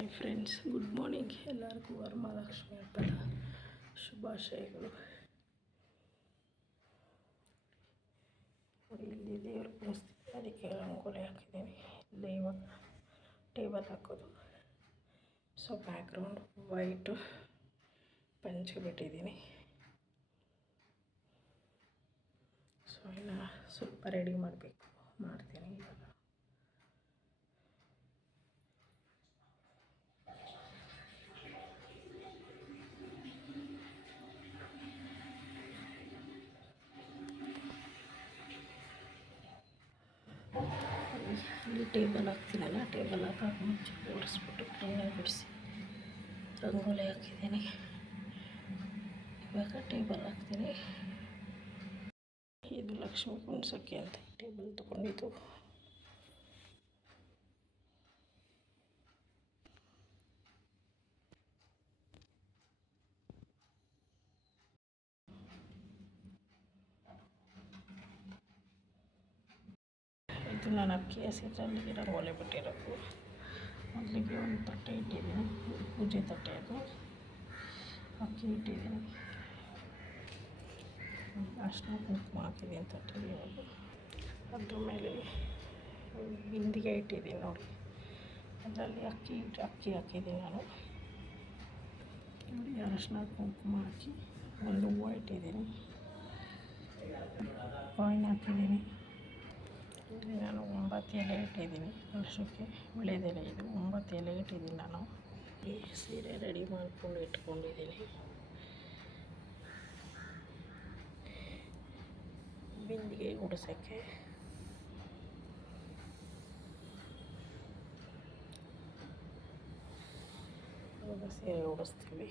Hi friends, good morning. ಎಲ್ಲರಿಗೂ ವರಮಹಾಲಕ್ಷ್ಮಿ ಹಬ್ಬದ ಶುಭಾಶಯಗಳು. ಇಲ್ಲಿ ದೇವ್ರ ಕೂರಿಸ್ತೀನಿ, ಅದಕ್ಕೆ ರಂಗೋಲಿ ಹಾಕಿದ್ದೀನಿ. ಇಲ್ಲಿ ಇವಾಗ ಟೇಬಲ್ ಹಾಕೋದು. ಸೊ ಬ್ಯಾಕ್ಗ್ರೌಂಡ್ ವೈಟು ಪಂಚೆ ಬಿಟ್ಟಿದ್ದೀನಿ. ಸೊ ಇನ್ನು ಸ್ವಲ್ಪ ರೆಡಿ ಮಾಡ್ತೀನಿ ಇವಾಗ. ಇಲ್ಲಿ ಟೇಬಲ್ ಹಾಕ್ತೀನಲ್ಲ, ಟೇಬಲ್ ಹಾಕಿ ಮುಂಚೆ ಒರೆಸ್ಬಿಟ್ಟು ಕ್ಲೀನಾಗಿ ಬಿಡಿಸಿ ರಂಗೋಲಿ ಹಾಕಿದ್ದೀನಿ. ಇವಾಗ ಟೇಬಲ್ ಹಾಕ್ತೀನಿ. ಇದು ಲಕ್ಷ್ಮಿ ಕುಣ್ಸೋಕ್ಕೆ ಅಂತ ಟೇಬಲ್ ತೊಗೊಂಡಿದ್ದು. ಇದು ನಾನು ಅಕ್ಕಿ ಹಸಿದ್ರಲ್ಲಿ ರಂಗೋಲಿ ಬಿಟ್ಟಿರೋದು. ಮೊದಲಿಗೆ ಒಂದು ತಟ್ಟೆ ಇಟ್ಟಿದ್ದೀನಿ, ಪೂಜೆ ತಟ್ಟೆ. ಅದು ಅಕ್ಕಿ ಇಟ್ಟಿದ್ದೀನಿ, ಅರಿಶಿನ ಕುಂಕುಮ ಹಾಕಿದ್ದೀನಿ ತಟ್ಟೆಗೆ. ಅದ್ರ ಮೇಲೆ ಬಿಂದಿಗೆ ಇಟ್ಟಿದ್ದೀನಿ ನೋಡಿ, ಅದರಲ್ಲಿ ಅಕ್ಕಿ ಹಾಕಿದ್ದೀನಿ ನಾನು. ನೋಡಿ, ಅರಿಶಿನ ಕುಂಕುಮ ಹಾಕಿ ಒಂದು ಹೂವು ಇಟ್ಟಿದ್ದೀನಿ, ಕಾಯಿನ್ ಹಾಕಿದ್ದೀನಿ. ಇಲ್ಲಿ ನಾನು 9 ಎಲೆ ಇಟ್ಟಿದ್ದೀನಿ ವರ್ಷಕ್ಕೆ. ವಿಳೆದೆಲೆ ಇದು 9 ಎಲೆ ಇಟ್ಟಿದ್ದೀನಿ ನಾನು. ಈ ಸೀರೆ ರೆಡಿ ಮಾಡಿಕೊಂಡು ಇಟ್ಕೊಂಡಿದ್ದೀನಿ. ಬಿಂದಿಗೆ ಉಡಿಸೋಕ್ಕೆ ಇವಾಗ ಸೀರೆ ಉಡಿಸ್ತೀವಿ.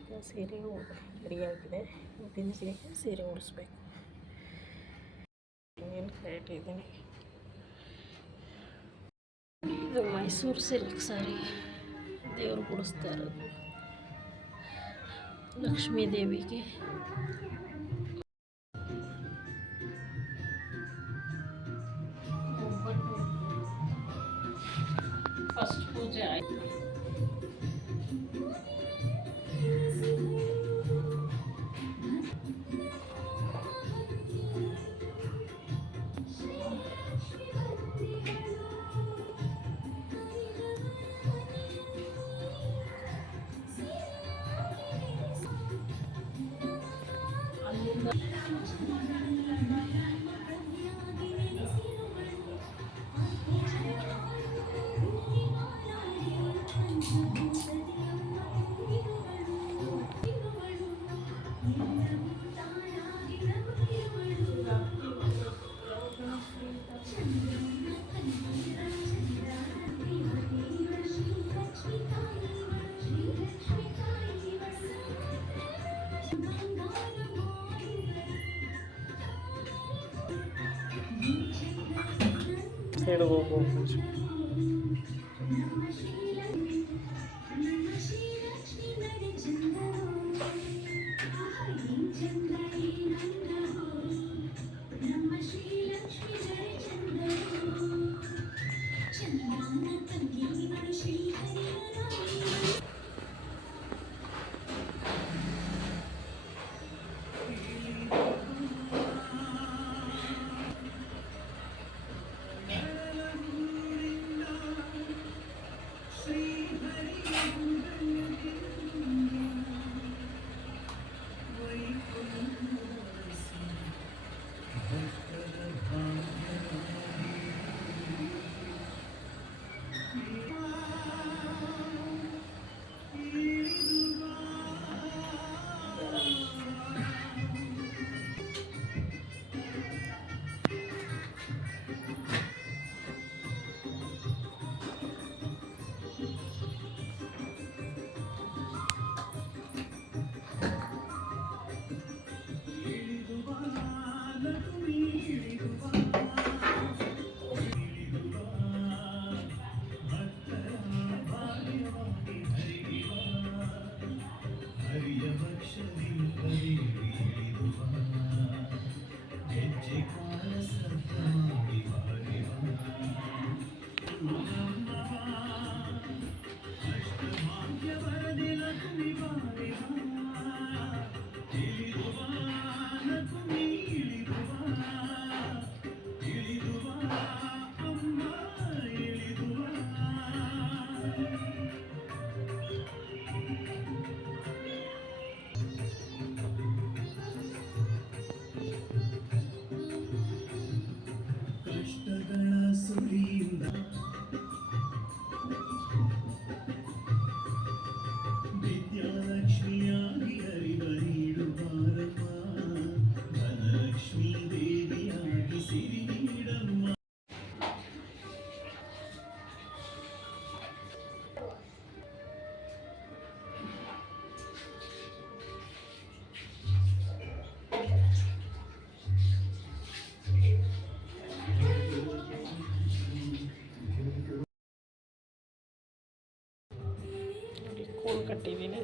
ಈಗ ಸೀರೆ ರೆಡಿಯಾಗಿದೆ. ಬಿಂದಿಗೆ ಸೀರೆ ಉಡಿಸ್ಬೇಕು. ತೆಂಗಿನಕಾಯಿ ಇಟ್ಟಿದ್ದೀನಿ. ಇದು ಮೈಸೂರು ಸಿಲ್ಕ್ ಸಾರಿ, ದೇವರು ಉಡಿಸ್ತಾ ಇರೋದು ಲಕ್ಷ್ಮೀ ದೇವಿಗೆ. ಫಸ್ಟ್ ಪೂಜೆ ಆಯಿತು. ಸೈಡ್ ಹೋಗು. ಹೂವು ಕಟ್ಟಿದ್ದೀನಿ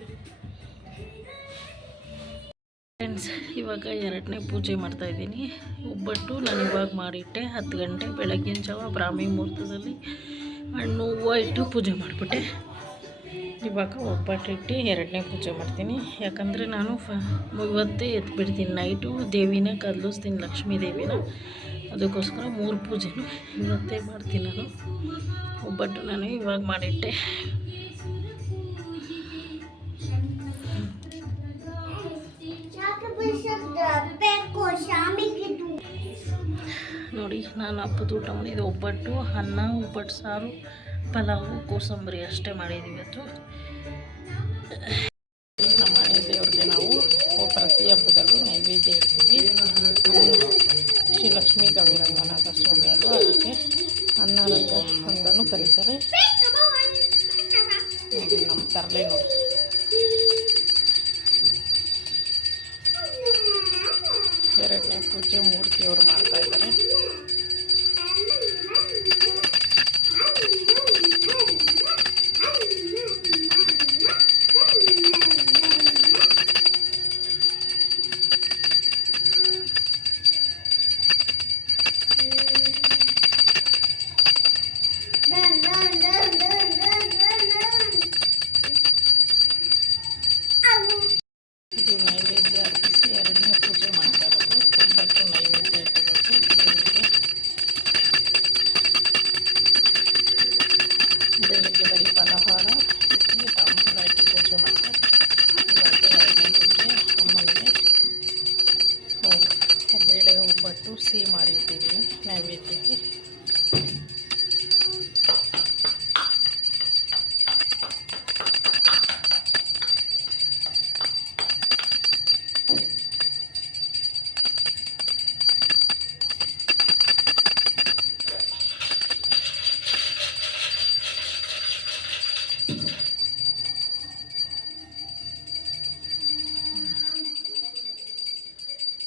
ಫ್ರೆಂಡ್ಸ್. ಇವಾಗ 2ನೇ ಪೂಜೆ ಮಾಡ್ತಾಯಿದ್ದೀನಿ. ಒಬ್ಬಟ್ಟು ನಾನು ಇವಾಗ ಮಾಡಿಟ್ಟೆ 10 ಗಂಟೆ ಬೆಳಗಿನ ಜಾವ ಬ್ರಾಹ್ಮಿ ಮುಹೂರ್ತದಲ್ಲಿ ಹಣ್ಣು ಹೂವು ಇಟ್ಟು ಪೂಜೆ ಮಾಡಿಬಿಟ್ಟೆ. ಇವಾಗ ಒಬ್ಬಟ್ಟಿಟ್ಟು 2ನೇ ಪೂಜೆ ಮಾಡ್ತೀನಿ. ಯಾಕಂದರೆ ನಾನು ಇವತ್ತೇ ಎತ್ಬಿಡ್ತೀನಿ ನೈಟು ದೇವಿನ ಕದಲಿಸ್ತೀನಿ, ಲಕ್ಷ್ಮೀ ದೇವಿನ. ಅದಕ್ಕೋಸ್ಕರ 3 ಪೂಜೆನೂ ಇವತ್ತೇ ಮಾಡ್ತೀನಿ ನಾನು. ಒಬ್ಬಟ್ಟು ನಾನು ಇವಾಗ ಮಾಡಿಟ್ಟೆ. ನೋಡಿ ನಾನು ಹಬ್ಬದ ಊಟ ಮಾಡಿದ್ದು ಒಬ್ಬಟ್ಟು, ಅನ್ನ, ಒಬ್ಬಟ್ಟು ಸಾರು, ಪಲಾವು, ಕೋಸಂಬರಿ ಅಷ್ಟೇ ಮಾಡಿದ್ದೀವಿ ಇವತ್ತು. ನಮ್ಮ ಮನೆ ದೇವ್ರಿಗೆ ನಾವು ಪ್ರತಿ ಹಬ್ಬದಲ್ಲೂ ನೈವೇದ್ಯ ಇಡ್ತೀವಿ. ಶ್ರೀ ಲಕ್ಷ್ಮೀ ಕವಿರಂಗನಾಥ ಸ್ವಾಮಿ ಅಲ್ವ, ಅದಕ್ಕೆ ಅನ್ನರಂಗ ಅಂತಲೂ ಕರೀತಾರೆ. ನೋಡಿ ನಮ್ಮ ತರಲೆ ನೋಡಿ. ಎರಡನೇ ಪೂಜೆ ಮೂರ್ತಿಯವರು ಮಾಡ್ತಾಯಿದ್ದಾರೆ. ಇದು ನೈವೇದ್ಯ ಅರ್ಪಿಸಿ 2ನೇ ಪೂಜೆ ಮಾಡ್ತಾ ಇರೋದು. ಒಬ್ಬಟ್ಟು ನೈವೇದ್ಯ ಇಟ್ಟಿರೋದು ದೇವರಿಗೆ. ಬೆಳಿಗ್ಗೆ ಬರೀ ಫಲಹಾರ ಇಟ್ಟು ತಾಂಬೂಲ ಇಟ್ಟು ಪೂಜೆ ಮಾಡ್ತಾರೆ. ಇವಾಗ 2ನೇ ಪೂಜೆ ಅಮ್ಮನಿಗೆ ಬೇಳೆ ಒಬ್ಬಟ್ಟು ಸಿಹಿ ಮಾಡಿಟ್ಟಿದ್ದೀನಿ ನೈವೇದ್ಯಕ್ಕೆ.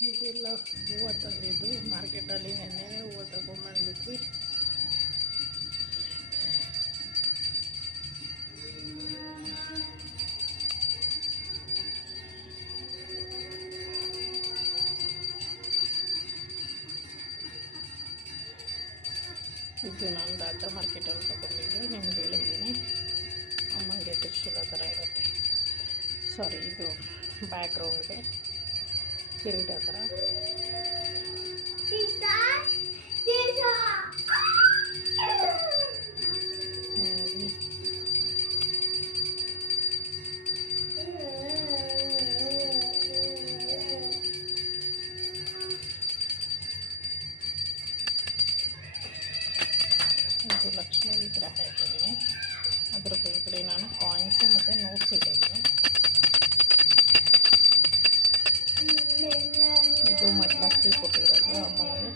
ಇದೆಲ್ಲ ಹೂವು ತಂದಿದ್ದು ಮಾರ್ಕೆಟಲ್ಲಿ ನೆನ್ನೆ ಹೂವು ತಗೊಂಡ್ಬಂದಿದ್ವಿ. ಇದು ನಾನು ದಾದಾ ಮಾರ್ಕೆಟಲ್ಲಿ ತಗೊಂಡಿದ್ದು, ನಿಮ್ಗೆ ಹೇಳಿದ್ದೀನಿ. ಅಮ್ಮನಿಗೆ ತ್ರಿಶೂಲ ಥರ ಇರುತ್ತೆ. ಸಾರಿ, ಇದು ಬ್ಯಾಕ್ ಗ್ರೌಂಡ್ಗೆ ಕಿರೀಟ ಥರ. ಇದು ಲಕ್ಷ್ಮೀ ವಿಗ್ರಹ ಇಟ್ಟಿದ್ದೀನಿ. ಅದ್ರ ಕೆಳಗಡೆ ನಾನು ಕಾಯಿನ್ಸು ಮತ್ತು ನೋಟ್ಸ್ ಇಟ್ಟಿದ್ದೀನಿ. ಇದು ಮಡ್ಲಕ್ಕಿ ಕೊಟ್ಟಿರೋದು ಅಮ್ಮನಿಗೆ.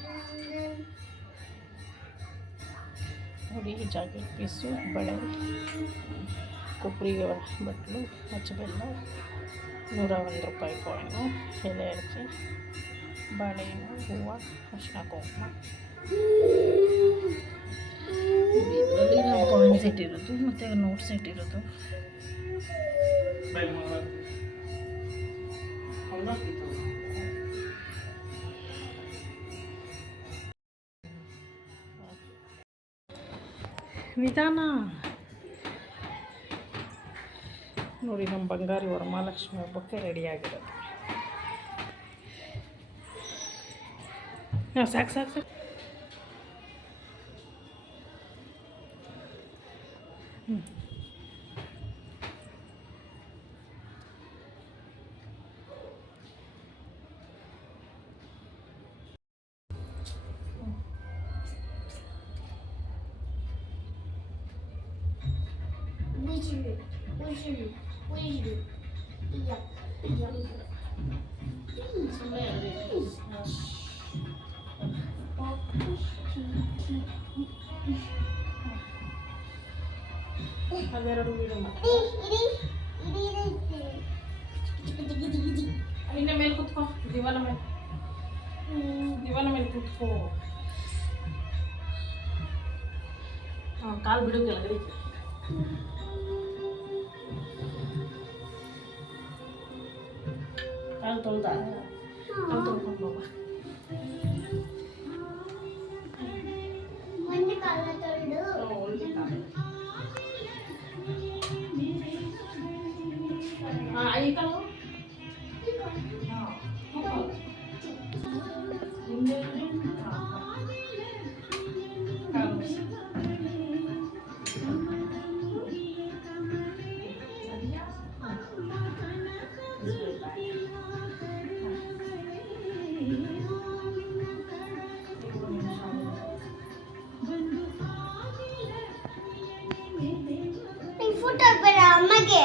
ನೋಡಿ ಜಾಕೆಟ್ ಪೀಸು, ಬಳೆ, ಕೊಬ್ಬರಿಗೆ ಬಟ್ಲು, ಅಚ್ಚಬೆಲ್ಲ, 101 ರೂಪಾಯಿ ಕಾಯಿನು, ಎಲೆ ಅಡಿಕೆ, ಬಾಳೆಹಣ್ಣು, ಹೂವು, ಅರಿಶಿನ ಕುಂಕುಮ. ಇದರಲ್ಲಿ ನಾವು ಕಾಯಿನ್ಸ್ ಇಟ್ಟಿರೋದು ಮತ್ತು ನೋಟ್ಸ್ ಇಟ್ಟಿರೋದು. ನಿಧಾನ ನೋಡಿ, ನಮ್ಮ ಬಂಗಾರಿ ವರಮಹಾಲಕ್ಷ್ಮಿ ಹಬ್ಬಕ್ಕೆ ರೆಡಿಯಾಗಿರೋದು. ಸಾಕು ಸಾಕು ಸಾಕು. ಅದೆರಡು ವೀಡಿಯೋ ಮಾಡಿ ಇನ್ನ ಮೇಲೆ ಕೂತ್ಕೋ, ದಿವಾನ ಮೇಲೆ ಕೂತ್ಕೋ. ಕಾಲು ಬಿಡು ಕೆಳಗಡೆ. ತೊಳ್ದ ನಾವು ತೊಳ್ಕೊಂಡು ಹೋಗ. ಈ ಕಾಲು ಫೋಟೋ ಬೇಡ ಅಮ್ಮಗೆ.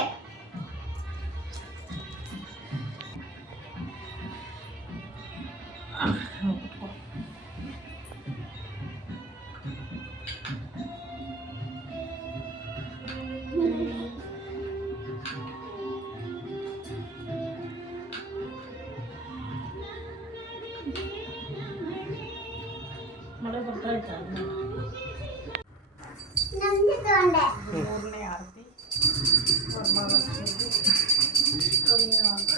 ಮಳೆ ಬರ್ತಾ ಇತ್ತು. ನಮ್ಗೆ ತಗೊಂಡೆ. 3ನೇ ಆರತಿ ವರಮಹಾಲಕ್ಷ್ಮಿದು ಕೊನೆಯ ಆರತಿ.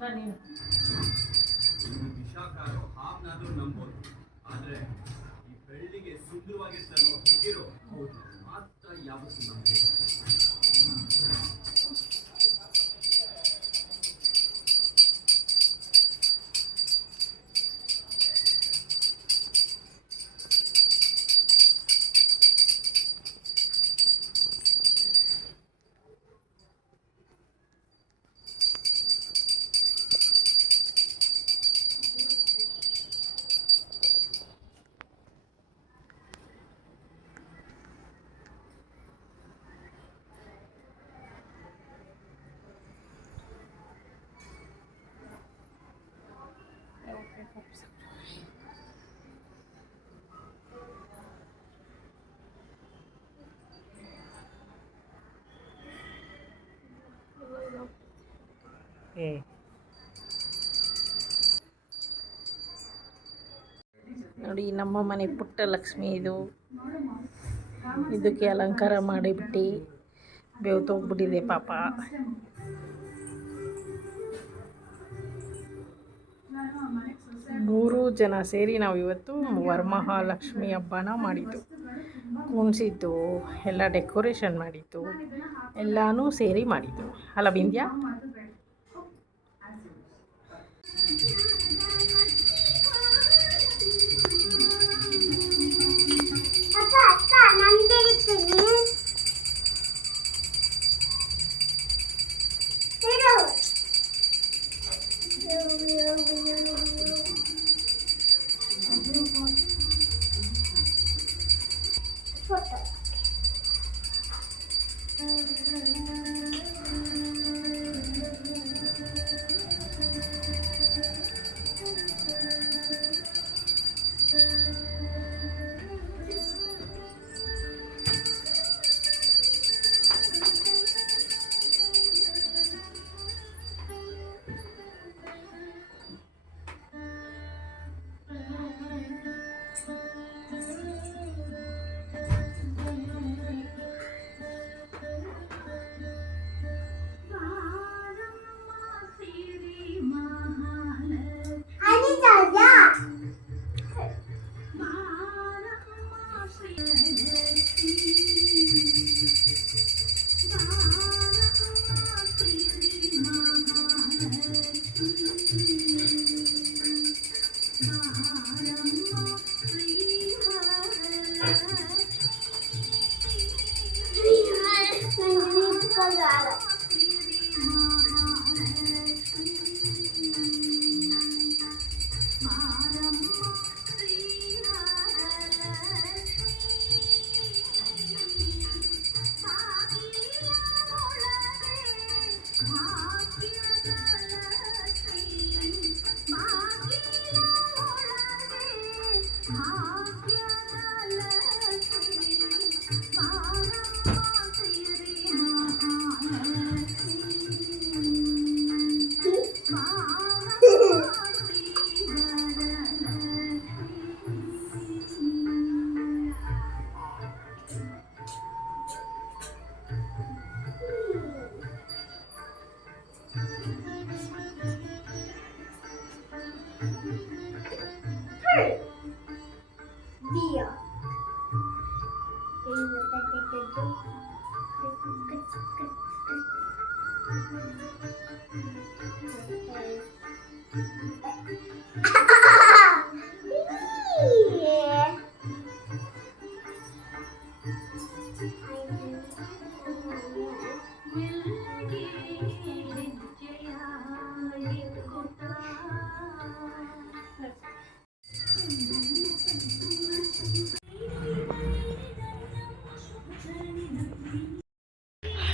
ಬನ್ನಿ ವಿಷಾಕಾರೋ ಹಾವ್ನಾದ್ರೂ ನಂಬೋದು, ಆದ್ರೆ ಈ ಬೆಳ್ಳಿಗೆ ಸುಂದರವಾಗಿರ್ತಾರೋ ಹುಡುಗಿರೋ ಮಾತ್ರ ಯಾವತ್ತೂ ನಂಬೋದು. ನೋಡಿ ನಮ್ಮ ಮನೆ ಪುಟ್ಟ ಲಕ್ಷ್ಮಿ ಇದು. ಇದಕ್ಕೆ ಅಲಂಕಾರ ಮಾಡಿಬಿಟ್ಟು ಬೇವ್ತೋಗ್ಬಿಟ್ಟಿದೆ ಪಾಪ. ಮೂರು ಜನ ಸೇರಿ ನಾವು ಇವತ್ತು ವರಮಹಾಲಕ್ಷ್ಮಿ ಹಬ್ಬನ ಮಾಡಿದ್ದು, ಕುಣಿಸಿದ್ದು, ಎಲ್ಲ ಡೆಕೋರೇಷನ್ ಮಾಡಿದ್ದು, ಎಲ್ಲನೂ ಸೇರಿ ಮಾಡಿದ್ದು ಅಲ್ಲ ಬಿಂದ್ಯಾ? ಫೋಟೋ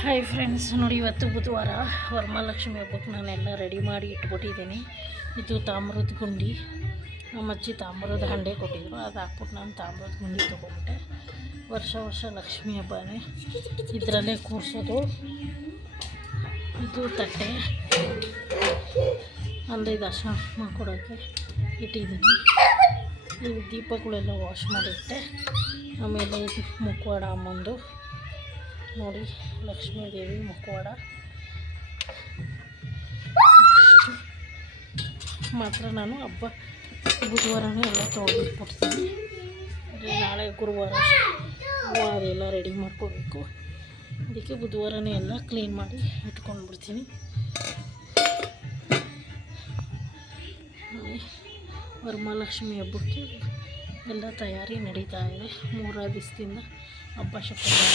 ಹಾಯ್ ಫ್ರೆಂಡ್ಸ್, ನೋಡಿ ಇವತ್ತು ಬುಧವಾರ ವರಮಹಾಲಕ್ಷ್ಮಿ ಹಬ್ಬಕ್ಕೆ ನಾನೆಲ್ಲ ರೆಡಿ ಮಾಡಿ ಇಟ್ಬಿಟ್ಟಿದ್ದೀನಿ. ಇದು ತಾಮ್ರದ ಗುಂಡಿ, ನಮ್ಮ ಅಜ್ಜಿ ತಾಮ್ರದ ಹಂಡೆ ಕೊಟ್ಟಿದ್ರು, ಅದು ಹಾಕ್ಬಿಟ್ಟು ನಾನು ತಾಮ್ರದ ಗುಂಡಿ ತೊಗೊಂಬಿಟ್ಟೆ. ವರ್ಷ ವರ್ಷ ಲಕ್ಷ್ಮಿ ಹಬ್ಬನೇ ಇದರಲ್ಲೇ ಕೂರಿಸೋದು. ಇದು ತಟ್ಟೆ, ಅಂದರೆ ಇದು ಅರ್ಶಿನ ಕೊಡೋಕ್ಕೆ ಇಟ್ಟಿದ್ದೀನಿ. ಇದು ದೀಪಗಳೆಲ್ಲ ವಾಶ್ ಮಾಡಿಟ್ಟೆ. ಆಮೇಲೆ ಇದು ಮುಖವಾಡ ಅಮ್ಮಂದು, ನೋಡಿ ಲಕ್ಷ್ಮೀ ದೇವಿ ಮುಖವಾಡ. ಇಷ್ಟು ಮಾತ್ರ ನಾನು ಹಬ್ಬ ಬುಧವಾರನೇ ಎಲ್ಲ ತೊಗೊಂಡಿಟ್ಬಿಡ್ತೀನಿ. ನಾಳೆ ಗುರುವಾರ ಅದೆಲ್ಲ ರೆಡಿ ಮಾಡ್ಕೋಬೇಕು. ಅದಕ್ಕೆ ಬುಧವಾರನೇ ಎಲ್ಲ ಕ್ಲೀನ್ ಮಾಡಿ ಇಟ್ಕೊಂಡ್ಬಿಡ್ತೀನಿ. ವರಮಹಾಲಕ್ಷ್ಮಿ ಹಬ್ಬಕ್ಕೆ ಎಲ್ಲ ತಯಾರಿ ನಡೀತಾ ಇದೆ. 3 ದಿವಸದಿಂದ ಹಬ್ಬ ಶುಕ್ರವಾರ.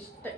ಇಷ್ಟೇ